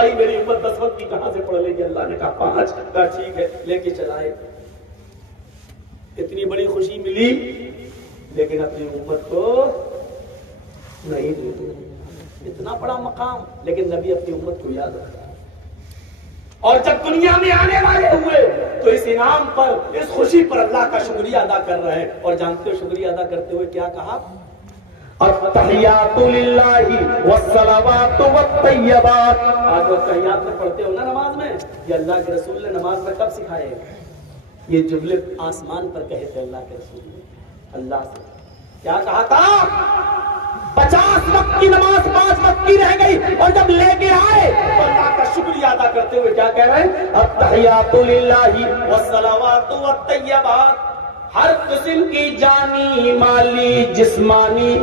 भाई मेरी उम्मत 10 वक्त की कहां से पढ़ लेगी? अल्लाह ने कहा 5। कहा ठीक है, लेके चलाए। इतनी बड़ी खुशी मिली, लेकिन अपनी उम्मत को नहीं दी। इतना बड़ा मकाम, लेकिन नबी अपनी उम्मत को याद रखा। और जब दुनिया में आने वाले हुए तो इस इनाम पर, इस खुशी पर अल्लाह का शुक्रिया अदा कर रहे हैं। और जानते हो शुक्रिया अदा करते हुए क्या कहा? अत्तहियातु लिल्लाहि वस्सलावातु वत्तय्यबात। आज वक्त तहियात में पढ़ते हो ना नमाज में, ये अल्लाह के रसूल ने नमाज में कब सिखाए? ये जुमले आसमान पर कहे थे अल्लाह के रसूल ने अल्लाह से। क्या कहा था? 50 वक्त की नमाज 5 वक्त की रह गई, और जब लेके आए तो अल्लाह का शुक्रिया अदा करते हुए क्या कह रहे हैं? अत्तहियातु लिल्लाहि वस्सलावातु वत्तय्यबात। हर किस्म की जानी, माली, जिस्मानी,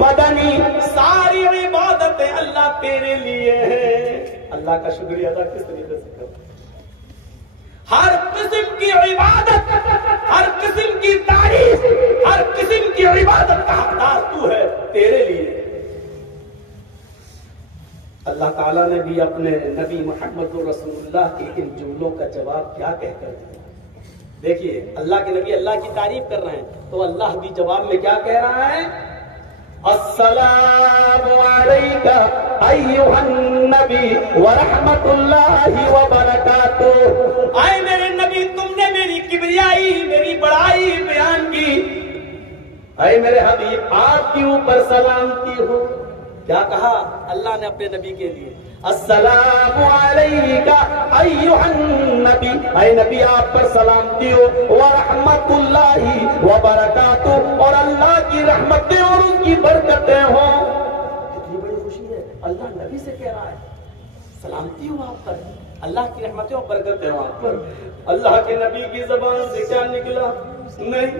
बदनी सारी इबादतें अल्लाह तेरे लिए हैं। अल्लाह का शुक्रिया अदा किस तरीके से करो? हर किस्म की इबादत, हर किस्म की तारीफ, हर किस्म की इबादत का हकदार तू है, तेरे लिए। अल्लाह ताला ने भी अपने नबी मोहम्मद रसूलुल्लाह के इन जुमलों का जवाब क्या कहकर दिया? देखिए, अल्लाह के नबी अल्लाह की तारीफ कर रहे हैं, तो अल्लाह भी जवाब में क्या कह रहा है? अस्सलामु अलैका अय्युहन नबी व रहमतुल्लाहि व बरकातुहू। आए मेरे नबी, तुमने मेरी किबरियाई, मेरी बड़ाई बयान की। आए मेरे हबीब, आपके ऊपर सलामती हो। क्या कहा अल्लाह ने अपने नबी के लिए? अस्सलामु अलैका अय्युहन नबी, ऐ नबी आप पर सलामती हो, व रहमतुल्लाहि व बरकातुहू, और अल्लाह की रहमतें और उसकी बरकतें हो। कितनी बड़ी खुशी है, अल्लाह नबी से कह रहा है सलामती हो आप पर, अल्लाह की रहमतें और बरकतें हो आप पर। अल्लाह के नबी की जबान से क्या निकला? नहीं,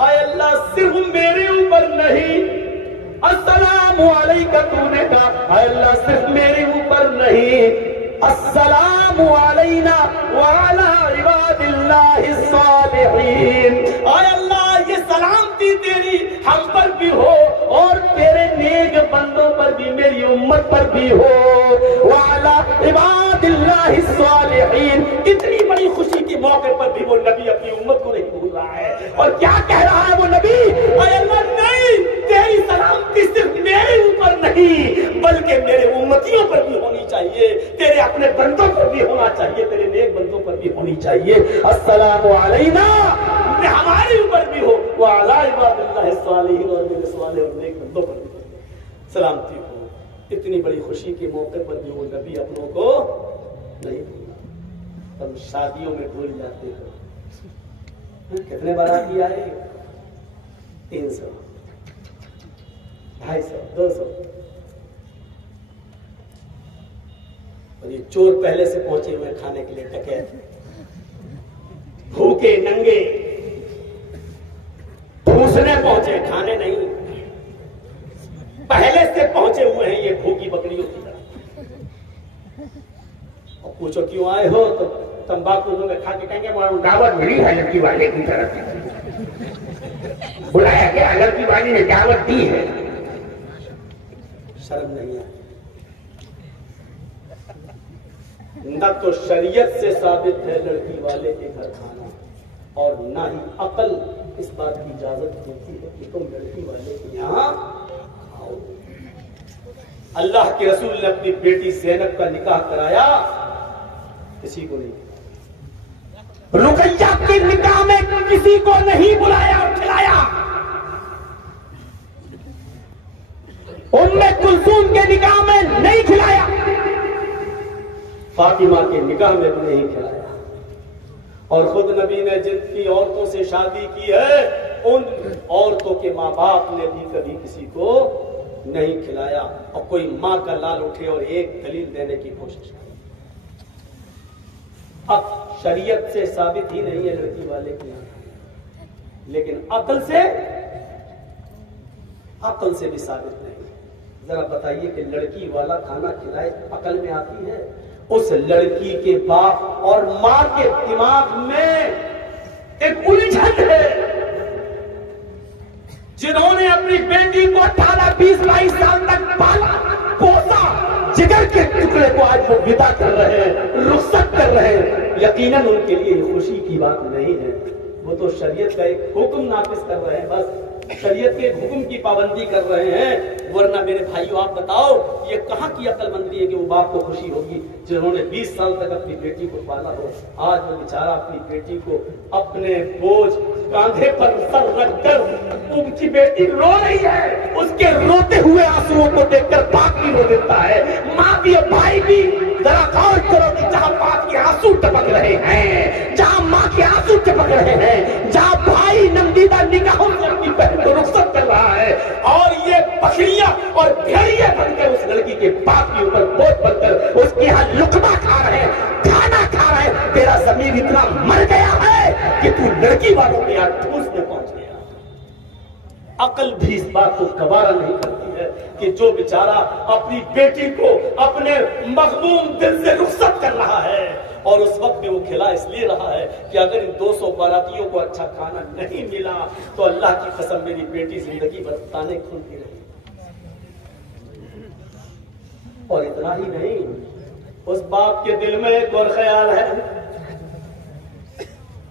आए अल्लाह सिर्फ मेरे ऊपर नहीं, अस्सलामु अलैका तूने कहा, अल्लाह सिर्फ मेरे ऊपर नहीं, अस्सलामु अलैना व अला इबादिल्लाहि सालिहीन। आए अल्लाह, ये सलामती तेरी हम पर भी हो और तेरे नेक बंदों पर भी, मेरी उम्मत पर भी हो। व अला इबादिल्लाहि सालिहीन। इतनी बड़ी खुशी के मौके पर भी वो नबी अपनी उम्मत को नहीं भूल रहा है। और क्या कह रहा है वो नबी? आए अल्लाह नहीं, तेरी सलामती सिर्फ मेरे ऊपर नहीं, बल्कि मेरे उम्मतियों पर भी होनी चाहिए, तेरे अपने बंदों पर भी होना चाहिए, तेरे नेक बंदों पर भी होनी चाहिए। अस्सलामु अलैना, हमारे ऊपर भी हो, वो अला इबादिल्लाहि सालिहीन, और मेरे साले और नेक बंदों पर भी सलामती हो। इतनी बड़ी खुशी के मौके पर भी वो नबी अपनों को नहीं भूला। हम शादियों में भूल जाते हैं। कितने बाराती आए? 300, 250, 200। और ये चोर पहले से पहुंचे हुए खाने के लिए, डकैत, भूखे नंगे, ठूसने पहुंचे, खाने नहीं, पहले से पहुंचे हुए हैं ये भूखी बकरियों की तरह। और पूछो क्यों आए हो, तो तंबाकू में खा के कहेंगे दावत मिली है लड़की वाले की तरफ से, बुलाया गया, लड़की वाली ने दावत दी है। शर्म नहीं है? न तो शरीयत से साबित है लड़की वाले के घर खाना, और ना ही अकल इस बात की इजाजत देती है कि तुम लड़की वाले के यहाँ खाओ। अल्लाह के रसूल ने अपनी बेटी ज़ैनब का निकाह कराया, किसी को नहीं। रुकैया के निकाह में किसी को नहीं बुलाया और खिलाया। उम्मे कुलसूम के निकाह में नहीं खिलाया, फातिमा के निकाह में भी नहीं खिलाया। और खुद नबी ने जितनी औरतों से शादी की है, उन औरतों के माँ बाप ने भी कभी किसी को नहीं खिलाया। और कोई माँ का लाल उठे और एक दलील देने की कोशिश करे। अब शरीयत से साबित ही नहीं है लड़की वाले के यहाँ, लेकिन अकल से भी साबित नहीं। जरा बताइए कि लड़की वाला खाना खिलाए, अकल में आती है? उस लड़की के बाप और मां के दिमाग में एक उलझन है। जिन्होंने अपनी बेटी को 18, 20, 22 साल तक पाला, पोसा, जिगर के टुकड़े को को विदा कर रहे हैं, रुखसत कर रहे हैं, यकीनन उनके लिए खुशी की बात नहीं है। वो तो शरीयत का एक हुक्म नाफिज कर रहे हैं, बस शरीयत के हुक्म की पाबंदी कर रहे हैं। वरना मेरे भाइयों आप बताओ ये कहाँ की अक्लमंदी है कि वो बाप को खुशी होगी जिन्होंने 20 साल तक अपनी बेटी को पाला हो। आज वो बेचारा अपनी बेटी को अपने बोझ कांधे पर सर रखकर, उनकी बेटी रो रही है, उसके रोते हुए आंसुओं को देखकर बाप भी रो देता है, माँ भी और भाई भी। जरा गौर करो कि जहाँ बाप के आंसू टपक रहे हैं, जहाँ माँ के आंसू टपक रहे हैं, जहाँ भाई नंदीदा निगाहों से अपनी बहन को रुखसत कर रहा है, और ये बकरियां और भेड़िए बनकर उस लड़की के बाप के ऊपर बोझ बनकर उसके यहाँ लुकमा खा रहे हैं, खाना खा रहे हैं। तेरा जमीर इतना मर गया है कि तू लड़की वालों के यहाँ ठूसने पहुंच गया। अकल भी इस बात को गवारा नहीं करती है कि जो बेचारा अपनी बेटी को अपने मखमूम दिल से रुखसत कर रहा है, और उस वक्त में वो खिला इसलिए रहा है कि अगर इन 200 बारातियों को अच्छा खाना नहीं मिला तो अल्लाह की कसम मेरी बेटी जिंदगी भर ताने खुलती रही। और इतना ही नहीं, उस बाप के दिल में एक और ख्याल है,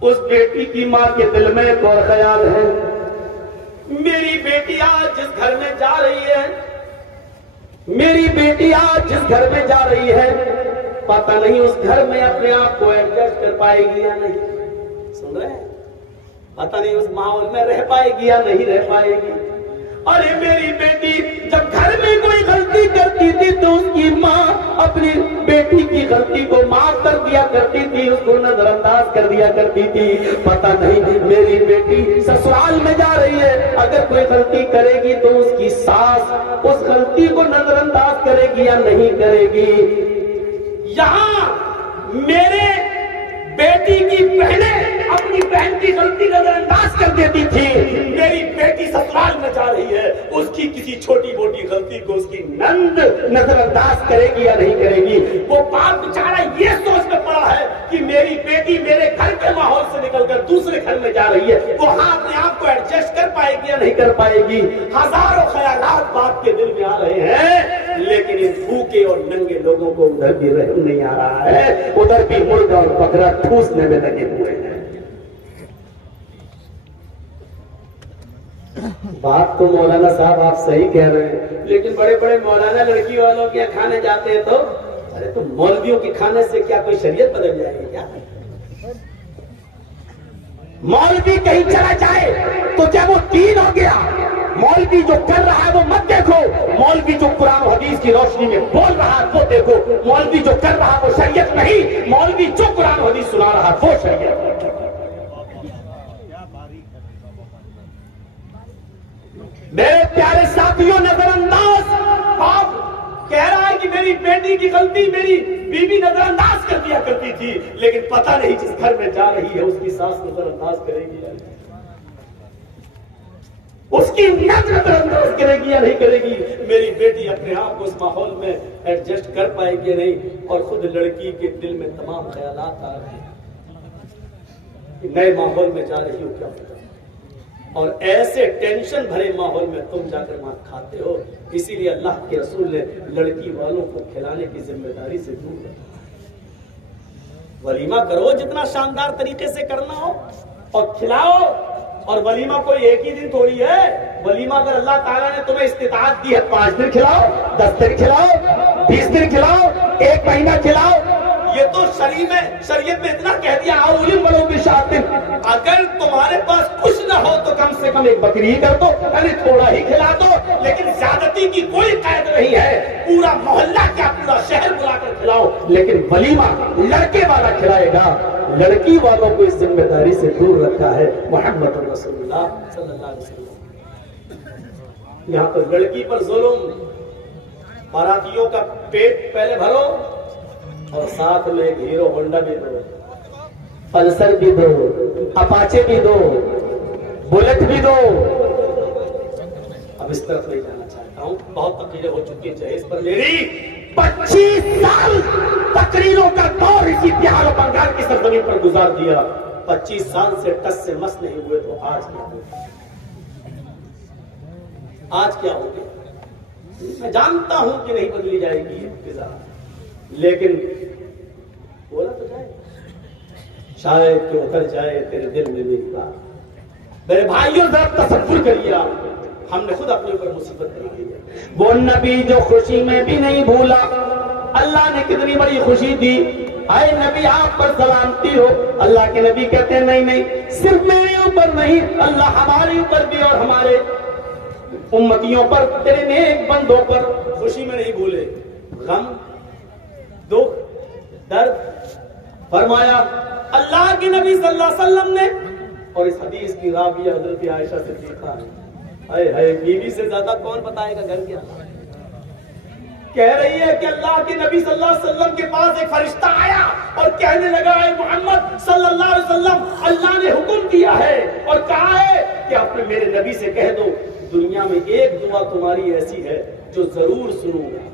उस बेटी की माँ के दिल में एक और ख्याल है, मेरी बेटी आज जिस घर में जा रही है, मेरी बेटी आज जिस घर में जा रही है, पता नहीं उस घर में अपने आप को एडजस्ट कर पाएगी या नहीं। सुन रहे हैं? पता नहीं उस माहौल में रह पाएगी या नहीं रह पाएगी। अरे मेरी बेटी जब घर में कोई गलती करती थी तो उसकी माँ अपनी बेटी की गलती को माफ कर दिया करती थी, उसको नजरअंदाज कर दिया करती थी। पता नहीं मेरी बेटी ससुराल में जा रही है, अगर कोई गलती करेगी तो उसकी सास उस गलती को नजरअंदाज करेगी या नहीं करेगी। यहाँ मेरे बेटी की बहनें अपनी बहन की गलती नजरअंदाज कर देती थी, मेरी बेटी ससुराल में जा रही है, उसकी किसी छोटी मोटी गलती को उसकी नंद नजरअंदाज करेगी या नहीं करेगी। वो बाप बेचारा ये सोच में पड़ा है कि मेरी बेटी मेरे घर के माहौल से निकलकर दूसरे घर में जा रही है, वो हाँ अपने आप को एडजस्ट कर पाएगी या नहीं कर पाएगी। हजारों ख्यालात बाप के दिल में आ रहे हैं, लेकिन इन भूखे और नंगे लोगों को उधर भी रहम नहीं आ रहा है, उधर भी मुर्गा और बकरा ठूसने में लगे हुए हैं। बात तो मौलाना साहब आप सही कह रहे हैं, लेकिन बड़े बड़े मौलाना लड़की वालों के खाने जाते हैं तो अरे तो मौलवियों के खाने से क्या कोई शरीयत बदल जाएगी क्या? मौलवी कहीं चला जाए तो क्या वो दीन हो गया? मौलवी जो कर रहा है वो मत देखो, मौलवी जो कुरान हदीस की रोशनी में बोल रहा है वो देखो। मौलवी जो कर रहा है वो शरीयत नहीं, मौलवी जो कुरान हदीस सुना रहा है वो शरीयत। मेरे प्यारे साथियों, नजरअंदाज बाप कह रहा है कि मेरी बेटी की गलती मेरी बीवी नजरअंदाज कर दिया करती थी, लेकिन पता नहीं जिस घर में जा रही है उसकी सास नजरअंदाज करेगी या नहीं, उसकी नजरअंदाज करेगी या नहीं करेगी। मेरी बेटी अपने आप को उस माहौल में एडजस्ट कर पाएगी या नहीं। और खुद लड़की के दिल में तमाम ख्यालात आ रहे हैं कि नए माहौल में जा रही हो क्या पता, और ऐसे टेंशन भरे माहौल में तुम जाकर मार खाते हो। इसीलिए अल्लाह के रसूल ने लड़की वालों को खिलाने की जिम्मेदारी से दूर रखा। वलीमा करो जितना शानदार तरीके से करना हो और खिलाओ। और वलीमा कोई एक ही दिन थोड़ी है, वलीमा अगर अल्लाह ताला ने तुम्हें इस्तिताअत दी है 5 दिन खिलाओ, 10 दिन खिलाओ, 20 दिन खिलाओ, 1 महीना खिलाओ। ये तो शरीयत में इतना कह दिया आउलिम वलो बिशातिन, अगर तुम्हारे पास कुछ ना हो तो कम से कम एक बकरी कर दो, यानी थोड़ा ही खिला दो, लेकिन ज्यादती की कोई कायद नहीं है। पूरा मोहल्ला क्या पूरा शहर बुलाकर खिलाओ, लेकिन वलीमा लड़के वाला खिलाएगा। लड़की वालों को इस जिम्मेदारी से दूर रखा है मोहम्मद रसूलुल्लाह सल्लल्लाहु अलैहि वसल्लम। यहाँ तो लड़की पर जुल्म, बारातियों का पेट पहले भरो और साथ में एक हीरो होंडा भी दो, पल्सर भी दो, अपाचे भी दो, बुलेट भी दो। अब इस तरफ नहीं जाना चाहता हूं, बहुत तकरीरें हो चुकी है इस पर मेरी। 25 साल तकरीरों का दौर इसी बिहार और बंगाल की सरजमीन पर गुजार दिया। 25 साल से टस से मस नहीं हुए तो आज क्या हो गया? आज क्या हो गया? मैं जानता हूं कि नहीं बदली जाएगी फिजा, लेकिन बोला तो जाए, शायद कि उतर जाए तेरे दिल में मेरी बात। मेरे भाइयों जरा तसव्वुर करिए, हमने खुद अपने ऊपर मुसीबत नहीं की है। वो नबी जो खुशी में भी नहीं भूला, अल्लाह ने कितनी बड़ी खुशी दी। आए नबी आप पर सलामती हो। अल्लाह के नबी कहते हैं नहीं नहीं, सिर्फ मेरे ऊपर नहीं, अल्लाह हमारे ऊपर भी और हमारे उम्मतियों पर, तेरे नेक बंदों पर खुशी में नहीं भूले। गम, दुख, दर्द फरमाया अल्लाह के नबी सल्लल्लाहु अलैहि वसल्लम ने। और इस हदीस की राविया हजरत आयशा से देखा है, हाय हाय, बीवी से ज्यादा कौन बताएगा घर क्या। कह रही है कि अल्लाह के नबी सल्लल्लाहु अलैहि वसल्लम के पास एक फरिश्ता आया और कहने लगा, ऐ मोहम्मद सल्लल्लाहु अलैहि वसल्लम, अल्लाह ने हुक्म दिया है और कहा है कि अपने मेरे नबी से कह दो, दुनिया में एक दुआ तुम्हारी ऐसी है जो जरूर सुनूंगा,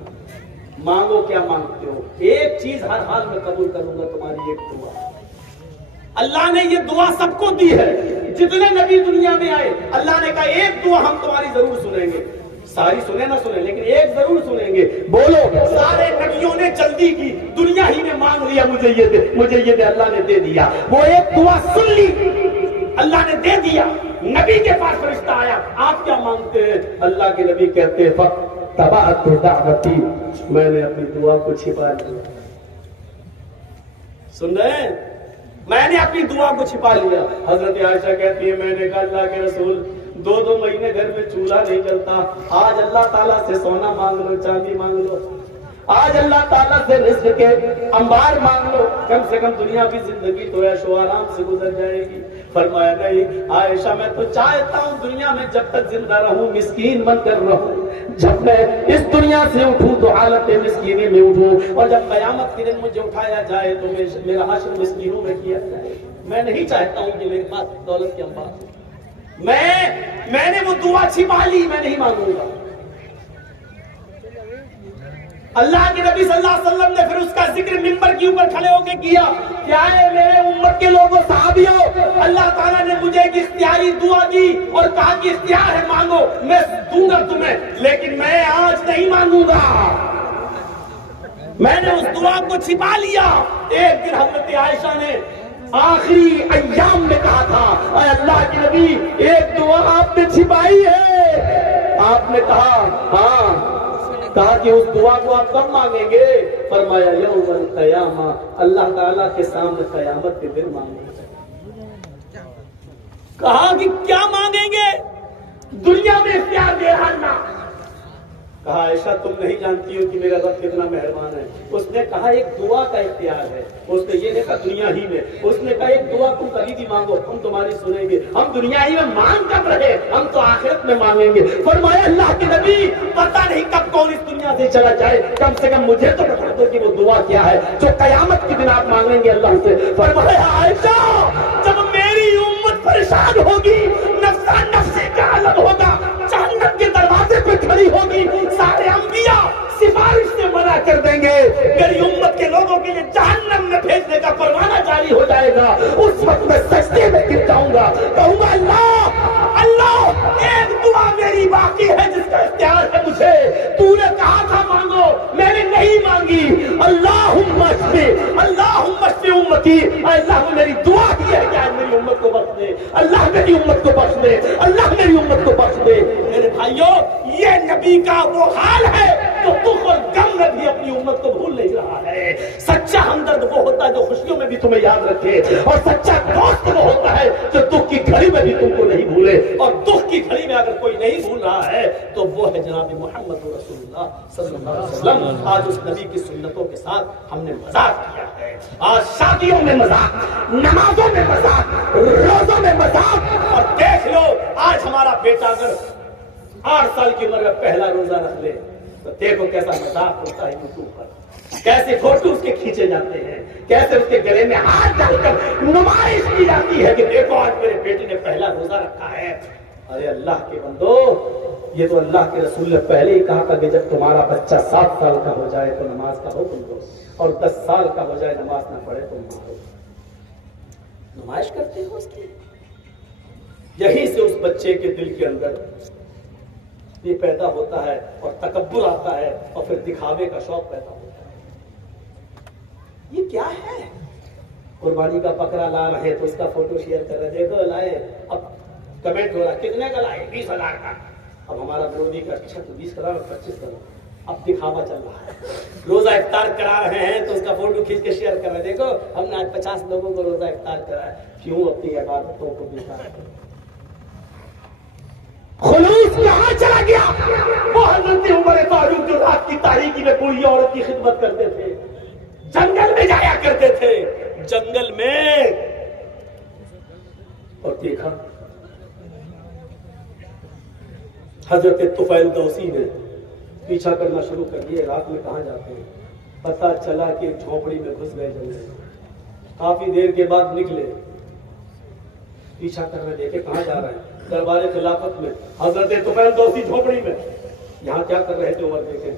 मांगो क्या मांगते हो, एक चीज हर हाल में कबूल करूंगा, तुम्हारी एक दुआ। अल्लाह ने ये दुआ सबको दी है, जितने नबी दुनिया में आए, अल्लाह ने कहा एक दुआ हम तुम्हारी जरूर सुनेंगे। सारी सुने ना सुने, लेकिन एक जरूर सुनेंगे। बोलो, सारे नबियों ने जल्दी की, दुनिया ही ने मांग लिया, मुझे ये दे, मुझे ये दे, अल्लाह ने दे दिया। वो एक दुआ सुन ली, अल्लाह ने दे दिया। नबी के पास फरिश्ता आया, आप क्या मांगते हैं? अल्लाह के नबी कहते हैं तबाअतु दावती, मैंने अपनी दुआ को छिपा लिया। सुन रहे हैं, मैंने अपनी दुआ को छिपा लिया। हजरत आयशा कहती है, मैंने कहा अल्लाह के रसूल, 2-2 महीने घर में चूल्हा नहीं जलता, आज अल्लाह ताला से सोना मांग लो, चांदी मांग लो, आज अल्लाह ताला से रिज़्क़ के अंबार मांग लो, कम से कम दुनिया की जिंदगी तो ऐशो आराम से गुजर जाएगी। फरमाया नहीं आयशा, मैं तो चाहता हूँ दुनिया में जब तक जिंदा रहूं मिस्कीन बनकर रहूं, जब मैं इस दुनिया से उठूं तो हालत मिस्कीनी में उठूं, और जब कयामत के दिन मुझे उठाया जाए तो मेरा हश्र मिस्कीनों में किया जाए। मैं नहीं चाहता हूँ कि मेरे पास दौलत के अंबार। मैंने वो दुआ छिपा ली, मैं नहीं मांगूंगा। अल्लाह के नबी सल्लल्लाहु अलैहि वसल्लम ने फिर उसका जिक्र मिंबर के ऊपर खड़े होकर किया। क्या है मेरे उम्मत के लोगों, सहाबियों, अल्लाह ताला ने मुझे एक इख्तियारी दुआ दी और कहा कि इख्तियार है, मांगो, मैं दूंगा तुम्हें, लेकिन मैं आज नहीं मांगूंगा। मैंने उस दुआ को छिपा लिया। एक दिन हजरत आयशा ने आखिरी अय्याम में कहा था, अल्लाह के नबी एक दुआ आपने छिपाई है। आपने कहा हाँ, कहा कि उस दुआ को आप कब मांगेंगे? फरमाया यौमल क़यामा, अल्लाह ताला के सामने क़यामत के दिन मांगेंगे। कहा कि क्या मांगेंगे? दुनिया में इख्तियार दे हालना। कहा आयशा तुम नहीं जानती हो कि मेरा रब कितना मेहरबान है। उसने कहा एक दुआ का इख्तियार है, उसने ये देखा दुनिया ही में, उसने कहा एक दुआ तुम कभी भी मांगो, हम तुम्हारी सुनेंगे। हम दुनिया ही में मांग कब रहे, हम तो आखिरत में मांगेंगे। फरमाया अल्लाह के नबी, पता नहीं कब कौन इस दुनिया से चला जाए, कम से कम मुझे तो बता दो कि वो दुआ क्या है जो कयामत के दिन आप मांगेंगे अल्लाह से। फरमाया आयशा, जब मेरी उम्मत परेशान होगी, नफ्सा नफ्सी का आलम होगा, जहन्नम के दरवाजे पे खड़ी होगी, सारे अंबिया सिफारिश से मना कर देंगे, मेरी उम्मत के लोगों के लिए जहन्नम में भेजने का फरमाना जारी हो जाएगा। उस वक्त मैं सजदे में गिर जाऊंगा, कहूंगा अल्लाह अल्लाह, एक दुआ मेरी बाकी है जिसका इख्तियार है मुझे। तूने कहा था मांगो, मैंने नहीं मांगी। अल्लाहुम्मा शफी उम्मती, अल्लाह मेरी दुआ की है कि आज मेरी उम्मत को बख्श दे, अल्लाह मेरी उम्मत को बख्श दे, अल्लाह मेरी उम्मत को बख्श दे। मेरे भाइयों, ये नबी का वो हाल है जो दुख और गम में भी अपनी उम्मत को भूल नहीं रहा है। सच्चा हमदर्द वो होता है जो खुशियों में भी तुम्हें याद रखे, और सच्चा दोस्त वो होता है जो दुख की घड़ी में भी तुमको नहीं भूले। और दुख की घड़ी में अगर कोई नहीं भूल रहा है तो वो है जनाब मोहम्मद रसूलुल्लाह सल्लल्लाहु अलैहि वसल्लम। आज उस नबी की सुन्नतों के साथ हमने मजाक किया है। आज शादियों में मजाक, नमाजों में मजाक, रोजों में मजाक। और देख लो आज हमारा बेटा अगर 8 साल की उम्र में पहला रोजा रख ले तो देखो कैसा मजाक होता है यूट्यूब पर, कैसे फोटो उसके खींचे जाते हैं, कैसे उसके गले में हाथ डालकर नुमाइश की जाती है कि देखो आज मेरे बेटे ने पहला रोजा रखा है। अरे अल्लाह के बंदो, ये तो अल्लाह के रसूल ने पहले ही कहा था कि जब तुम्हारा बच्चा 7 साल का हो जाए तो नमाज का हुक्म दो, और 10 साल का हो जाए नमाज ना पढ़े तो मारो। नुमाइश करते हो उसकी। यहीं से उस बच्चे के दिल के अंदर ये पैदा होता है और तकब्बुर आता है और फिर दिखावे का शौक पैदा होता है। ये क्या है? कुर्बानी का बकरा ला रहे तो उसका फोटो शेयर कर रहे, देखो लाए, अब कमेंट हो रहा कितने का लाए, 20,000 का। अब हमारा विरोधी का 20 करोड़ 25 करोड़, अब दिखावा चल रहा है। रोजा इफ्तार करा रहे हैं तो उसका फोटो खींच के शेयर कर रहे, देखो हमने आज 50 लोगों को रोजा इफ्तार कराया। क्यों अपनी इबादतों को बेकार करें? खुलूस कहां चला गया? वो हजरत उमर फारूक जो रात की तारीकी में बूढ़ी औरत की खिदमत करते थे, जंगल में जाया करते थे, जंगल में, और देखा हजरत तुफैल दौसी ने पीछा करना शुरू कर दिया। रात में कहां जाते हैं? पता चला कि झोपड़ी में घुस गए जंगल। काफी देर के बाद निकले, पीछा कर रहे, देखे कहां जा रहे हैं? दरबारे खिलाफत में, हजरत तुफैल दौसी झोपड़ी में। यहाँ क्या कर रहे थे उमर? देखे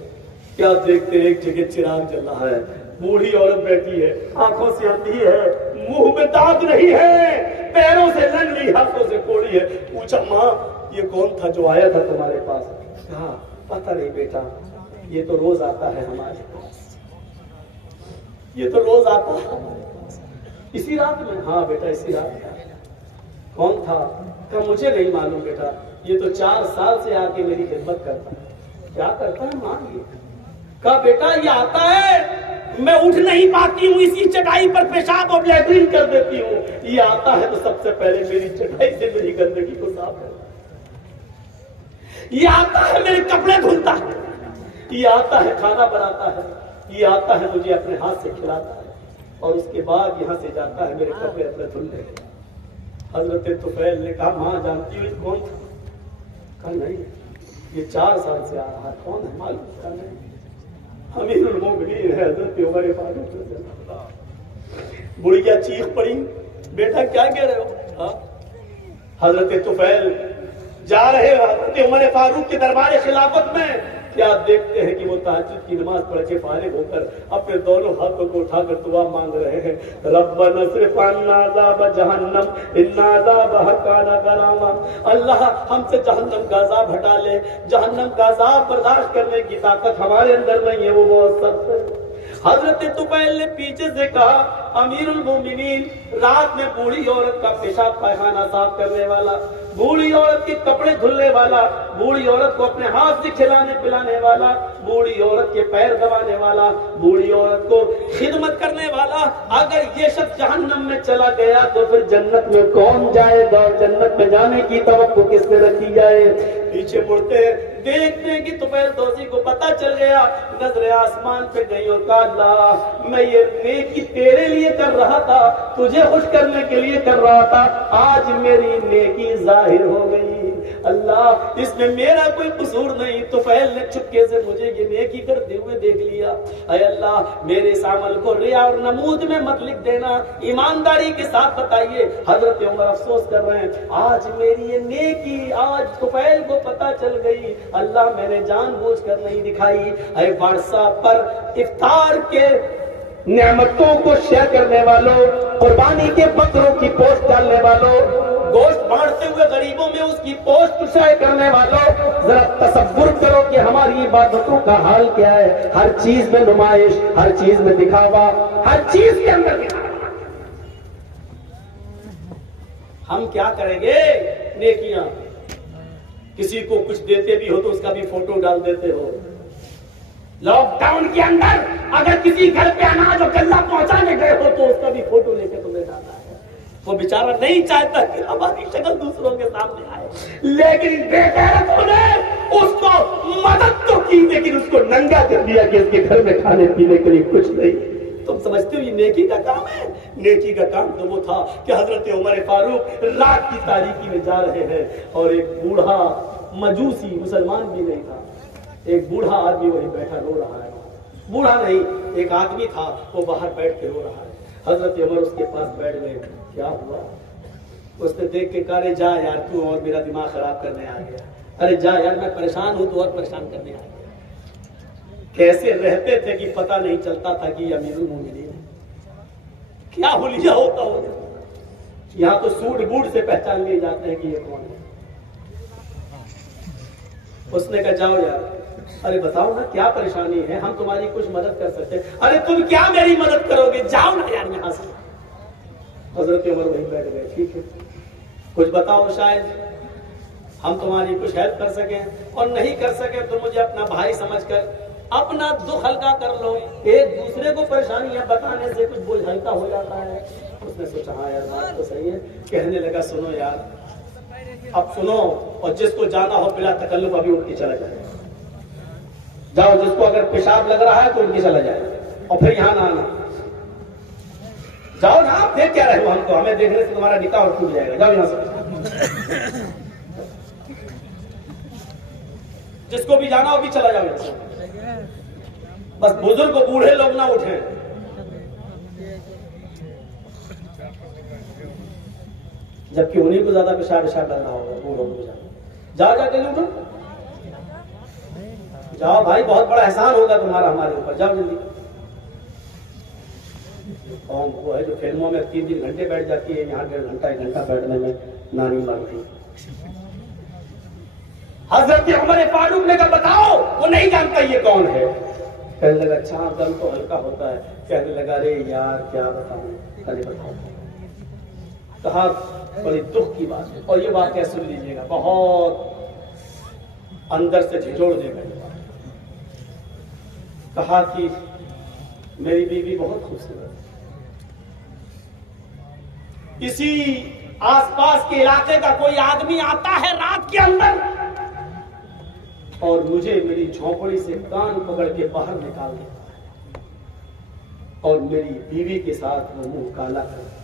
क्या देखते, एक जगह चिराग जल रहा है, बूढ़ी औरत बैठी है, आंखों से अंधी है, मुंह में दाग नहीं है, पैरों से लंगड़ी, हाथों से कोड़ी है। पूछा, माँ ये कौन था जो आया था तुम्हारे पास? कहा पता नहीं बेटा, ये तो रोज आता है हमारे पास, ये तो रोज आता है हमारे पास। इसी रात में? हाँ बेटा इसी रात था। कौन था? कहा मुझे नहीं मालूम बेटा, ये तो 4 साल से आके मेरी खिदमत करता है। क्या करता है मां? ये कहा बेटा ये आता है, मैं उठ नहीं पाती हूँ, इसी चटाई पर पेशाब और लैट्रिन कर देती हूँ। ये आता है तो सबसे पहले मेरी चटाई से मेरी गंदगी को साफ करता है। ये आता है मेरे कपड़े धुलता है, ये आता है खाना बनाता है, ये आता है मुझे अपने हाथ से खिलाता है, और उसके बाद यहाँ से जाता है मेरे कपड़े अपने धुलने। हजरत तुफैल ने कहा मां जानती हो कौन था? कहा नहीं, ये 4 साल से आ रहा है। कौन है मालूम? कहा नहीं, अमीरुल मोमिनीन है हजरत उमर फारूक। बुढ़िया चीख पड़ी, बेटा क्या कह रहे हो? हजरत तुफैल जा रहे हजरत उमर फारूक के दरबार खिलाफत में, क्या देखते हैं कि वो तहज्जुद की नमाज पढ़ के फारिग होकर अपने दोनों हाथों को उठाकर दुआ मांग रहे हैं, रब्बना सिर्फ अन्नाज़ाब जहन्नम इन्नाज़ाबहा काना गरामा। अल्लाह हमसे जहन्नम का अज़ाब हटा ले, जहन्नम का अज़ाब बर्दाश्त करने की ताकत हमारे अंदर नहीं है, वो बहुत सख्त है। हजरत तुफैल ने पीछे से कहा, अमीरुल मोमिनीन, रात में बूढ़ी औरत का पेशाब पैखाना साफ करने वाला, बूढ़ी औरत के कपड़े धुलने वाला, बूढ़ी औरत को अपने हाथ से खिलाने पिलाने वाला, बूढ़ी औरत के पैर दबाने वाला, बूढ़ी औरत को खिदमत करने वाला, अगर ये शख्स जहन्नम में चला गया तो फिर जन्नत में कौन जाएगा? जन्नत में जाने की तवक्को किसने रखी जाए? पीछे मुड़ते देखते हैं कि तुफैल दौसी को पता चल गया, नजर आसमान पे गई और कहा अल्लाह मैं ये नेकी तेरे लिए कर रहा था, तुझे खुश करने के लिए कर रहा था, आज मेरी नेकी जाहिर हो गई। अल्लाह इसमें मेरा कोई कसूर नहीं, तुफैल ने चुपके से मुझे ये नेकी करते हुए देख लिया। अय अल्लाह मेरे इस अमल को रिया और नमूद में मत लिख देना, ईमानदारी के साथ बताइए। हजरत उमर अफसोस कर रहे हैं, आज मेरी ये नेकी आज तुफैल को पता चल गई, अल्लाह मैंने जानबूझकर नहीं दिखाई। अय व्हाट्सएप पर इफ्तार के नेमतों को शेयर करने वालों, कुर्बानी के बकरों की पोस्ट डालने वालों, गोश्त बांटते हुए गरीबों में उसकी पोस्ट शेयर करने वालों, जरा तसव्वुर करो कि हमारी इबादतों का हाल क्या है। हर चीज में नुमाइश, हर चीज में दिखावा, हर चीज के अंदर दिखावा। हम क्या करेंगे? नेकियां, किसी को कुछ देते भी हो तो उसका भी फोटो डाल देते हो। लॉकडाउन के अंदर अगर किसी घर पे अनाज और गल्ला पहुंचाने गए हो तो उसका भी फोटो लेकर तुम्हें डालना है। वो बेचारा नहीं चाहता कि हमारी शक्ल दूसरों के सामने आए, लेकिन बेगैरतों ने उसको मदद तो की, लेकिन उसको नंगा कर दिया कि उसके घर में खाने पीने के लिए कुछ नहीं। तुम समझते हो ये नेकी का काम है? नेकी का काम तो वो था कि हजरत उमर फारूक रात की तारीकी में जा रहे हैं और एक बूढ़ा मजूसी, मुसलमान भी नहीं था, एक बूढ़ा आदमी वहीं बैठा रो रहा है। बूढ़ा नहीं, एक आदमी था, वो बाहर बैठ के रो रहा है। हजरत उमर उसके पास बैठ गए। क्या हुआ? उसने देख के कहा, जा यार तू और मेरा दिमाग खराब करने आ गया। अरे जा यार मैं परेशान हूं, तो और परेशान करने आ गया। कैसे रहते थे कि पता नहीं चलता था कि अमीरुल मोमिनीन है। क्या हुलिया होता हो, यहाँ तो सूट बूट से पहचान लिए जाते हैं कि ये कौन है। उसने कहा जाओ यार अरे बताओ ना क्या परेशानी है, हम तुम्हारी कुछ मदद कर सकते हैं। अरे तुम क्या मेरी मदद करोगे, जाओ ना यार यहाँ से। हजरत उमर वहीं बैठ गए, ठीक है कुछ बताओ, शायद हम तुम्हारी कुछ हेल्प कर सकें, और नहीं कर सके तो मुझे अपना भाई समझकर अपना दुख हल्का कर लो। एक दूसरे को परेशानियां बताने से कुछ बोझ हल्का हो जाता है। उसने सोचा हाँ यार बात तो सही है। कहने लगा सुनो यार, अब सुनो, और जिसको जाना हो बिला तकल्लुफ अभी उठ के चला जाए। जाओ, जिसको अगर पेशाब लग रहा है तो उठ के चला जाए, और फिर यहाँ ना आना। जाओ ना, आप देख क्या रहे हो हमको, हमें देखने से तुम्हारा निकाह और टूट जाएगा। जाओ यहाँ से, जिसको भी जाना हो भी चला जाओ यहाँ से। बस बुजुर्ग को बूढ़े लोग ना उठे। जबकि उन्हीं को ज्यादा पेशाब पेशाब लग रहा होगा, बूढ़ों को जाओ जाके उठो। जाओ भाई, बहुत बड़ा एहसान होगा तुम्हारा हमारे ऊपर, जाओ जल्दी। कौन वो है जो फिल्मों में 3-3 घंटे बैठ जाती है, यहाँ 1.5 घंटा 1 घंटा बैठने में नानी मारती। हजरत उमर फारूक ने कहा बताओ, वो नहीं जानता ये कौन है। कहने लगा अच्छा दम तो हल्का होता है। कहने लगा अरे यार क्या बताऊं, अरे बताओ। कहा बड़ी दुख की बात है, और ये बात क्या सुन लीजिएगा, बहुत अंदर से झिझोड़ देगा ये बात। कहा कि मेरी बीवी बहुत खूबसूरत है, इसी आसपास के इलाके का कोई आदमी आता है रात के अंदर और मुझे मेरी झोंपड़ी से कान पकड़ के बाहर निकाल देता है, और मेरी बीवी के साथ वो मुंह काला कर देता है।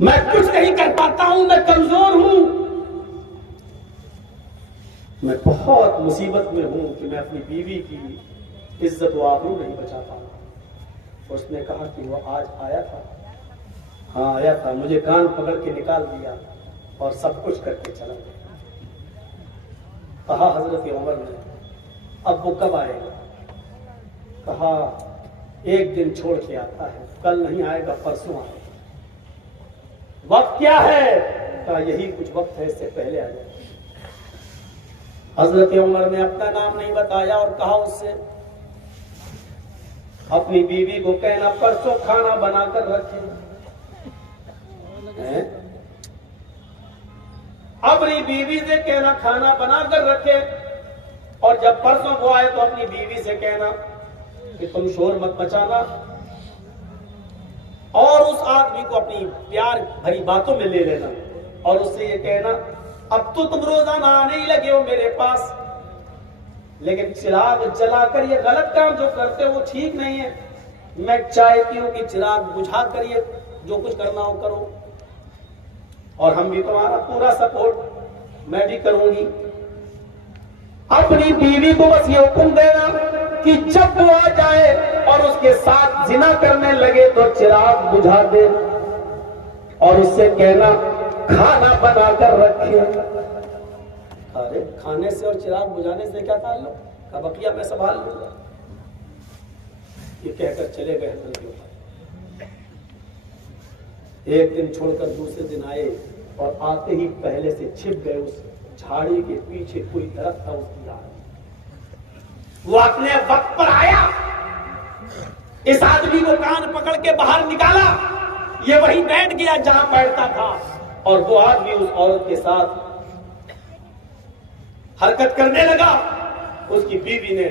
मैं कुछ नहीं कर पाता हूं, मैं कमजोर हूं, मैं बहुत मुसीबत में हूं कि मैं अपनी बीवी की इज्जत व आबरू नहीं बचा पाऊंगा। उसने कहा कि वो आज आया था। हाँ आया था, मुझे कान पकड़ के निकाल दिया और सब कुछ करके चला गया। कहा हजरत उमर ने अब वो कब आएगा। कहा एक दिन छोड़ के आता है, कल नहीं आएगा परसों आएगा। वक्त क्या है, कहा यही कुछ वक्त है, इससे पहले आ जाए। हजरत उमर ने अपना नाम नहीं बताया और कहा उससे अपनी बीवी को कहना परसों खाना बनाकर रखे। अपनी बीवी से कहना खाना बनाकर रखे, और जब परसों वो आए तो अपनी बीवी से कहना कि तुम शोर मत मचाना, और उस आदमी को अपनी प्यार भरी बातों में ले लेना, और उससे ये कहना अब तो तुम रोजाना आने ही लगे हो मेरे पास, लेकिन चिराग जलाकर ये गलत काम जो करते हो वो ठीक नहीं है। मैं चाहती हूं कि चिराग बुझा कर ये जो कुछ करना हो करो, और हम भी तुम्हारा पूरा सपोर्ट मैं भी करूंगी। अपनी बीवी को बस ये हुक्म देना कि जब वो आ जाए और उसके साथ जिना करने लगे तो चिराग बुझा दे, और उससे कहना खाना बनाकर रखे। अरे खाने से और चिराग बुझाने से क्या ताल्लुक, का बकिया मैं संभाल लूंगा। ये कहकर चले गए हजरत उमर। एक दिन छोड़कर दूसरे दिन आए, और आते ही पहले से छिप गए उस झाड़ी के पीछे कोई दरख्त था उसकी आड़। वो अपने वक्त पर आया, इस आदमी को कान पकड़ के बाहर निकाला, ये वहीं बैठ गया जहां बैठता था, और वो आदमी उस औरत के साथ हरकत करने लगा। उसकी बीवी ने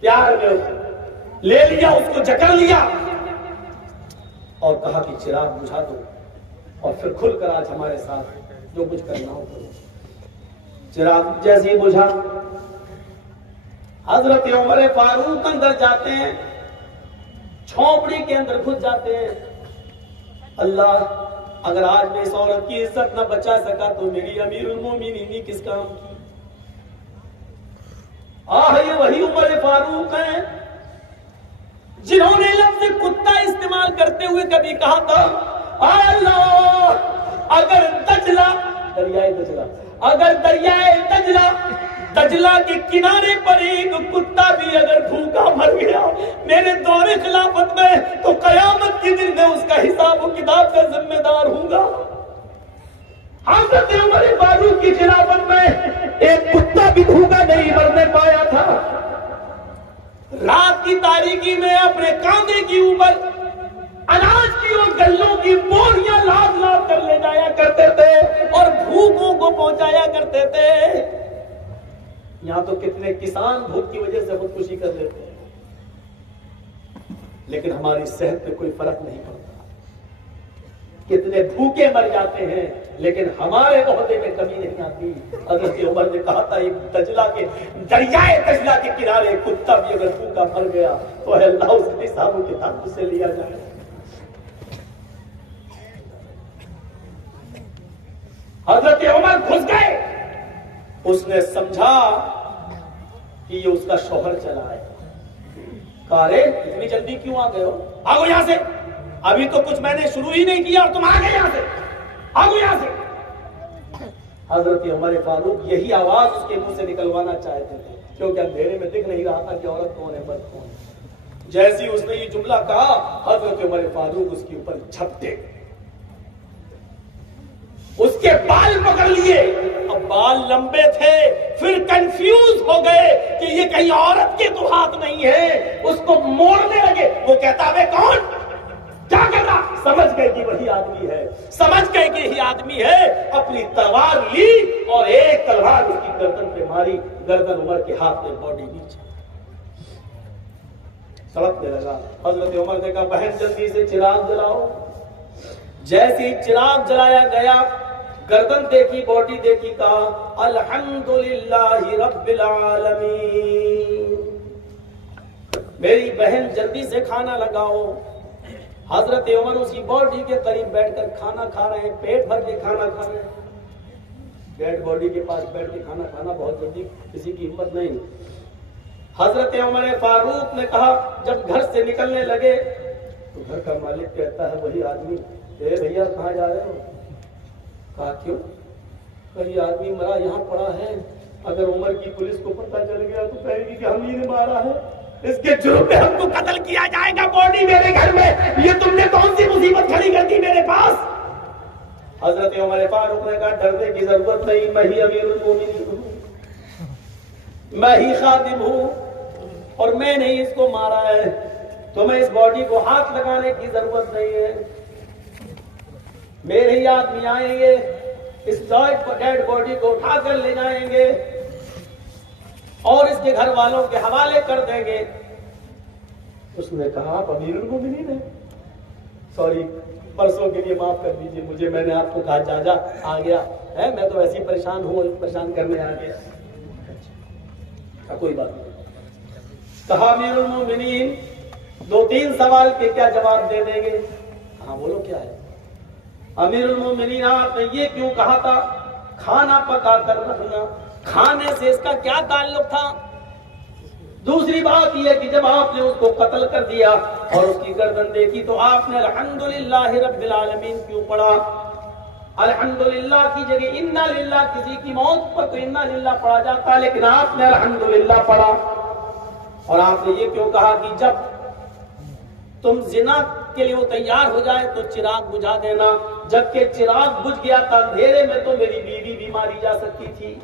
प्यार में ले लिया, उसको जकड़ लिया और कहा कि चिराग बुझा दो, और फिर खुलकर आज हमारे साथ जो कुछ करना हो करो। चिराग जैसे ही बुझा, हजरत उमर फारूक अंदर जाते हैं, झोंपड़ी के अंदर घुस जाते हैं। अल्लाह, अगर आज मैं इस औरत की इज्जत न बचा सका तो मेरी अमीरुल मोमिनीन किस काम की। ये वही उमर फारूक हैं जिन्होंने लफ्ज़ कुत्ता इस्तेमाल करते हुए कभी कहा था अल्लाह, अगर दजला, दरियाए दजला, अगर दरियाए दजला के किनारे पर एक कुत्ता भी अगर भूखा मर गया मेरे दौरे खिलाफत में, तो कयामत के दिन में उसका हिसाब और किताब का जिम्मेदार हूंगा। हजरत उमर फारूक की खिलाफत में एक कुत्ता भी भूखा नहीं मरने पाया था। रात की तारीकी में अपने कांधे के ऊपर अनाज की और गल्लों की बोरियां लाद लाद कर ले जाया करते थे और भूखों को पहुंचाया करते थे। यहां तो कितने किसान भूख की वजह से खुदकुशी कर लेते हैं, लेकिन हमारी सेहत पे कोई फर्क नहीं पड़ता। कितने भूखे मर जाते हैं, लेकिन हमारे ओहदे में कमी नहीं आती। हज़रत उमर ने कहा था, एक दजला के दरियाए दजला के किनारे कुत्ता भी अगर भूखा मर गया तो अल्लाह उसके हिसाबों किताब से लिया जाए। हज़रत उमर घुस गए। उसने समझा कि ये उसका शौहर चला है। कहा, रे इतनी जल्दी क्यों आ गए हो? आओ यहां से, अभी तो कुछ मैंने शुरू ही नहीं किया और तुम आ गए यहां से, आओ यहां से। हजरत उमर फारूक यही आवाज उसके मुंह से निकलवाना चाहते थे, क्योंकि अंधेरे में दिख नहीं रहा था कि औरत कौन है मर्द कौन है। जैसे ही उसने ये जुमला कहा, हजरत उमर फारूक उसके ऊपर झपटे, उसके बाल पकड़ लिए। अब बाल लंबे थे, फिर कंफ्यूज हो गए कि ये कहीं औरत के तो हाथ नहीं है। उसको मोड़ने लगे। वो कहता है, कौन क्या कर रहा? समझ गए कि वही आदमी है, समझ गए कि यही आदमी है। अपनी तलवार ली और एक तलवार उसकी गर्दन पे मारी। गर्दन उमर के हाथ में, बॉडी नीचे सड़कने लगा। हजरत उमर ने कहा, बहन जल्दी से चिराग जलाओ। जैसे ही चिराग जलाया गया, गर्दन देखी, बॉडी देखी, कहा अल्हम्दुलिल्लाहि रब्बिल आलमीन। मेरी बहन जल्दी से खाना लगाओ। हजरत उमर उसी बॉडी के करीब बैठकर खाना खा रहे हैं, पेट भर के खाना खा रहे हैं। डेड बॉडी के पास बैठ के खाना खाना बहुत जल्दी किसी की हिम्मत नहीं। हजरत उमर फारूक ने कहा, जब घर से निकलने लगे तो घर का मालिक कहता है, वही आदमी, ए भैया कहाँ जा रहे हो? कहा, क्यों? कहीं आदमी मरा यहाँ पड़ा है, अगर उमर की पुलिस को पता चल गया तो कहेगी कि हम ही ने मारा है, इसके जुर्म में हमको कत्ल किया जाएगा। बॉडी मेरे घर में, ये तुमने कौन सी मुसीबत खड़ी कर दी मेरे पास? हजरत उमर फारूक ने कहा, डरने की जरूरत नहीं, मैं ही अमीरुल मोमिनीन हूं, मैं ही खादिम हूं और मैंने ही इसको मारा है। तुम्हें इस बॉडी को हाथ लगाने की जरूरत नहीं है। मेरे ही आदमी आएंगे, इस डेड बॉडी को उठाकर ले जाएंगे और इसके घर वालों के हवाले कर देंगे। उसने कहा, आप अमीरुल मोमिनीन हैं? सॉरी, परसों के लिए माफ कर दीजिए मुझे, मैंने आपको कहा जा आ गया है, मैं तो ऐसी परेशान हूं, परेशान करने आ गया। कोई बात नहीं। कहा, अमीरुल मोमिनीन, 2-3 सवाल के क्या जवाब दे देंगे? हाँ बोलो, क्या है? अमीरुल मोमिनीन, आपने ये क्यों कहा था खाना पका कर रखना, खाने से इसका क्या ताल्लुक था? दूसरी बात यह कि जब आपने उसको कत्ल कर दिया और उसकी गर्दन देखी तो आपने अल्हम्दुलिल्लाह रब्बिल आलमीन क्यों पढ़ा? अल्हम्दुलिल्लाह की जगह इन्ना लिल्लाह, किसी की मौत पर तो इन्ना लिल्लाह पढ़ा जाता, लेकिन आपने अल्हम्दुलिल्लाह पढ़ा। और आपने ये क्यों कहा कि जब तुम जिना के लिए वो तैयार हो जाए तो चिराग बुझा देना, जबकि चिराग बुझ गया था अंधेरे में तो मेरी बीवी भी मारी जा सकती थी।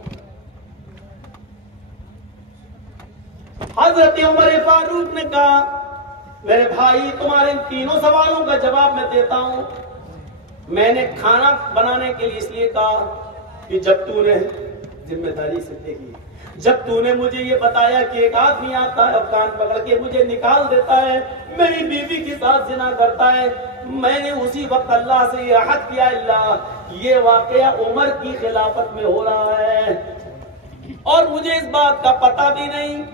हजरत उमर फारूक ने कहा, मेरे भाई, तुम्हारे इन तीनों सवालों का जवाब मैं देता हूं। मैंने खाना बनाने के लिए इसलिए कहा कि जब तूने जिम्मेदारी से देखी, जब तूने मुझे ये बताया कि एक आदमी आता है और कान पकड़ के मुझे निकाल देता है, मेरी बीवी के साथ जिना करता है, मैंने उसी वक्त अल्लाह से ये अहद किया, अल्लाह ये वाकया उमर की खिलाफत में हो रहा है और मुझे इस बात का पता भी नहीं।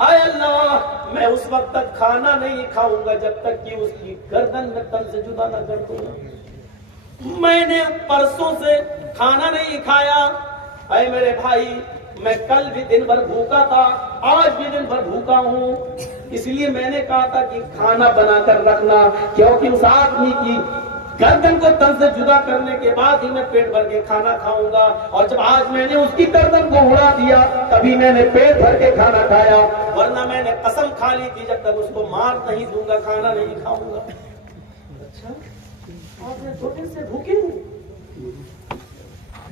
आय अल्लाह, मैं उस वक्त तक खाना नहीं खाऊंगा जब तक कि उसकी गर्दन में तन से जुदा न कर दूंगा। मैंने परसों से खाना नहीं खाया। अरे मेरे भाई, मैं कल भी दिन भर भूखा था, आज भी दिन भर भूखा हूं, इसलिए मैंने कहा था कि खाना बनाकर रखना, क्योंकि उस आदमी की गर्दन को तन से जुदा करने के बाद ही मैं पेट भर के खाना खाऊंगा। और जब आज मैंने उसकी गर्दन को उड़ा दिया तभी मैंने पेट भर के खाना खाया, वरना मैंने कसम खा ली थी जब तक उसको मार नहीं दूंगा खाना नहीं खाऊंगा। अच्छा, आपने 2 दिन से भूखे?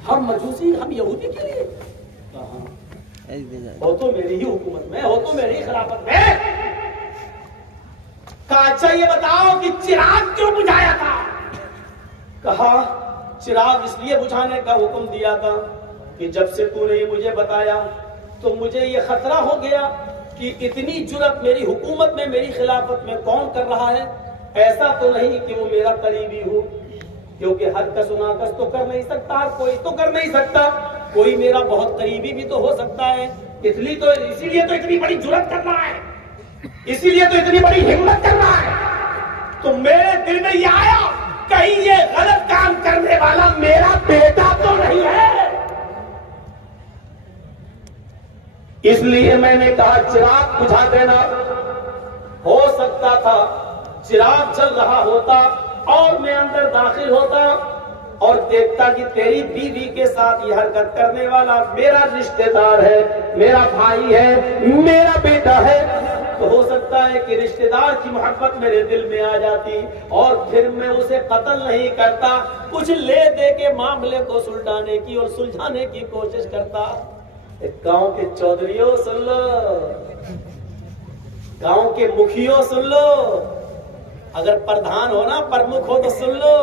हम मजूसी, हम यहूदी के लिए? हो तो मेरी ही हुकूमत में, हो तो मेरी खिलाफत में। कहा अच्छा ये बताओ कि चिराग क्यों बुझाया था? कहा चिराग इसलिए बुझाने का हुक्म दिया था कि जब से तूने ये मुझे बताया तो मुझे ये खतरा हो गया कि इतनी जुर्रत मेरी हुकूमत में, मेरी खिलाफत में कौन कर रहा है। ऐसा तो नहीं कि वो मेरा करीबी हो, क्योंकि हर कस नाकस तो कर नहीं सकता, कोई तो कर नहीं सकता, कोई मेरा बहुत करीबी भी तो हो सकता है। इसीलिए तो इतनी बड़ी जुर्रत कर रहा है, इसीलिए तो इतनी बड़ी हिम्मत कर रहा है। तो मेरे दिल में ये आया कहीं ये गलत काम करने वाला मेरा बेटा तो नहीं है। इसलिए मैंने कहा चिराग बुझा देना। हो सकता था चिराग जल रहा होता और मैं अंदर दाखिल होता और देखता कि तेरी बीवी के साथ यह हरकत करने वाला मेरा रिश्तेदार है, मेरा भाई है, मेरा बेटा है। तो हो सकता है कि रिश्तेदार की मोहब्बत मेरे दिल में आ जाती और फिर मैं उसे कत्ल नहीं करता, कुछ ले दे के मामले को सुलझाने की और सुलझाने की कोशिश करता। गांव के चौधरियों सुन लो, गांव के मुखियों सुन लो, अगर प्रधान हो ना, प्रमुख हो तो सुन लो।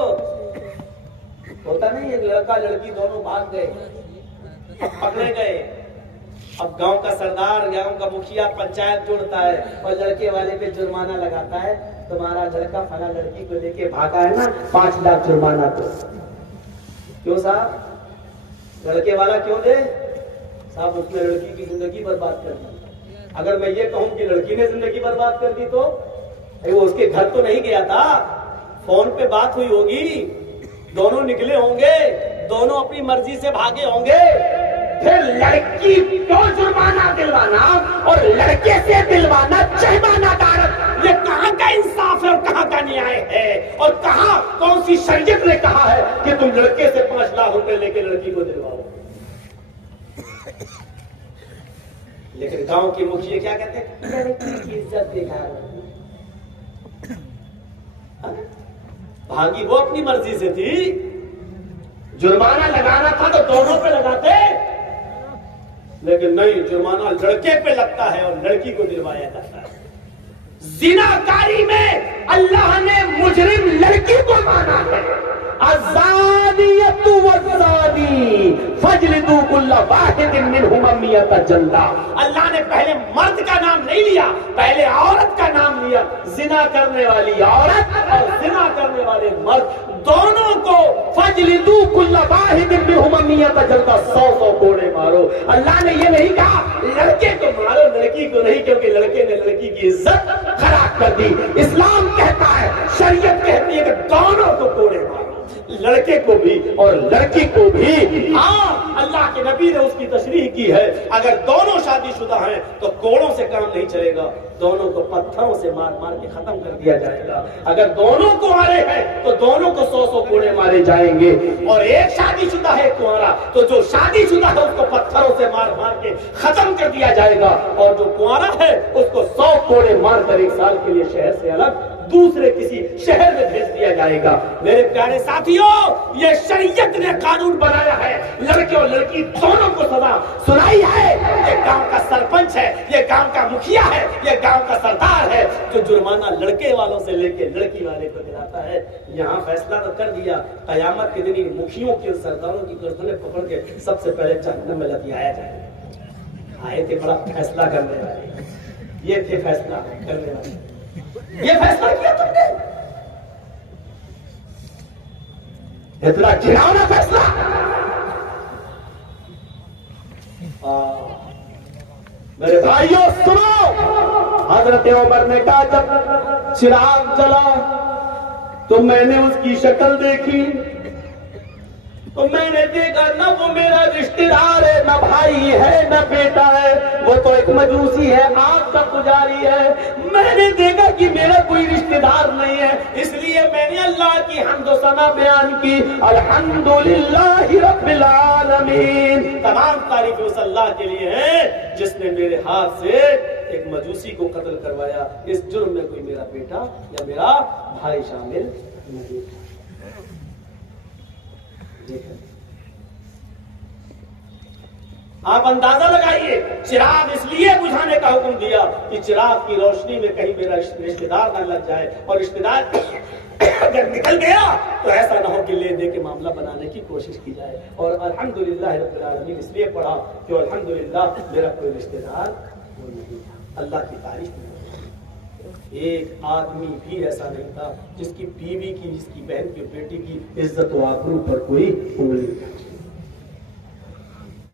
होता नहीं एक लड़का लड़की दोनों भाग गए, पकड़े गए। अब गांव का सरदार, गांव का मुखिया पंचायत जोड़ता है और लड़के वाले पे जुर्माना लगाता है, तुम्हारा लड़का फला लड़की को लेके भागा है ना, 5 लाख जुर्माना। तो क्यों साहब, लड़के वाला क्यों दे साहब? उसने लड़की की जिंदगी बर्बाद कर दी। अगर मैं ये कहूं कि लड़की ने जिंदगी बर्बाद कर दी तो वो उसके घर तो नहीं गया था, फोन पे बात हुई होगी, दोनों निकले होंगे, दोनों अपनी मर्जी से भागे होंगे। फिर लड़की को जुर्माना दिलवाना और लड़के से दिलवाना जुर्माना दारत, ये कहां का इंसाफ है और कहां का न्याय है? और कहां कौन सी शरीयत ने कहा है कि तुम लड़के से 5 लाख रुपए लेके लड़की को दिलवाओ? लेकिन गांव के मुखिया क्या कहते हैं? लड़की की इज्जत देखा, भागी वो अपनी मर्जी से थी। जुर्माना लगाना था तो दोनों पे लगाते, लेकिन नहीं, जुर्माना लड़के पे लगता है और लड़की को दिलवाया जाता है। जिनाकारी में अल्लाह ने मुजरिम लड़की को माना है। अज़ानियतु वज़ानी फजलिदू कुल्ला वाहिदिन मिनहुमा मियता जल्दा। अल्लाह ने पहले मर्द का नाम नहीं लिया, पहले औरत का नाम लिया। जिना करने वाली औरत और जिना करने वाले मर्द दोनों को फजलिदू कुल्ला वाहिदिन मिनहुमा मियता जल्दा, 100 कोड़े मारो। अल्लाह ने ये नहीं कहा लड़के को मारो लड़की को नहीं, क्योंकि लड़के ने लड़की की इज्जत खराब कर दी। इस्लाम कहता है, शरीयत कहती है कि दोनों को कोड़े मारो, लड़के को भी और लड़की को भी। हाँ, अल्लाह के नबी ने उसकी तशरीह की है, अगर दोनों शादीशुदा हैं तो कोड़ों से काम नहीं चलेगा, दोनों को पत्थरों से मार मार के खत्म कर दिया जाएगा। अगर दोनों कुंवारे हैं तो दोनों को 100 कोड़े मारे जाएंगे, और एक शादीशुदा है कुंवारा तो जो शादीशुदा है उसको पत्थरों से मार मार के खत्म कर दिया जाएगा, और जो कुंवारा है उसको 100 कोड़े मार कर 1 साल के लिए शहर से अलग दूसरे किसी शहर में भेज दिया जाएगा। मेरे प्यारे साथियों, ये शरीयत ने कानून बनाया है, लड़के और लड़की दोनों को सजा सुनाई है। ये गांव का सरपंच है, ये गांव का मुखिया है, ये गांव का सरदार है, जो जुर्माना लड़के वालों से लेके लड़की वाले को दिलाता है। यहाँ फैसला तो कर दिया, कयामत के दिन मुखियों के सरदारों की गर्दनें पकड़ के सबसे पहले जहन्नम में लतियाया जाएगा। आए थे बड़ा फैसला करने वाले, ये थे फैसला करने वाले, ये फैसला किया तुमने, इतना घिनौना फैसला। मेरे भाइयों सुनो, हजरत उमर ने कहा जब चिराग जला तो मैंने उसकी शक्ल देखी, तो मैंने देखा न वो मेरा रिश्तेदार है, न भाई है, न बेटा है, वो तो एक मजूसी है, आग का पुजारी है। मैंने देखा कि मेरा कोई रिश्तेदार नहीं है, इसलिए मैंने अल्लाह की हम्द सना बयान की, अल्हम्दुलिल्लाहि रब्बिल आलमीन। तमाम तारीफ उस अल्लाह के लिए है जिसने मेरे हाथ से एक मजूसी को कत्ल करवाया। इस जुर्म में कोई मेरा बेटा या मेरा भाई शामिल नहीं। आप अंदाजा लगाइए, चिराग इसलिए बुझाने का हुक्म दिया कि चिराग की रोशनी में कहीं मेरा रिश्तेदार ना लग जाए, और रिश्तेदार अगर निकल गया तो ऐसा ना हो कि ले दे के मामला बनाने की कोशिश की जाए। और अल्हम्दुलिल्लाह रब्बिल आलमीन इसलिए पढ़ा कि अल्हम्दुलिल्लाह मेरा कोई रिश्तेदार वो नहीं था। अल्लाह की तारीफ में एक आदमी भी ऐसा नहीं था जिसकी बीवी की, जिसकी बहन की, बेटी की इज्जत व आबरू पर कोई उंगली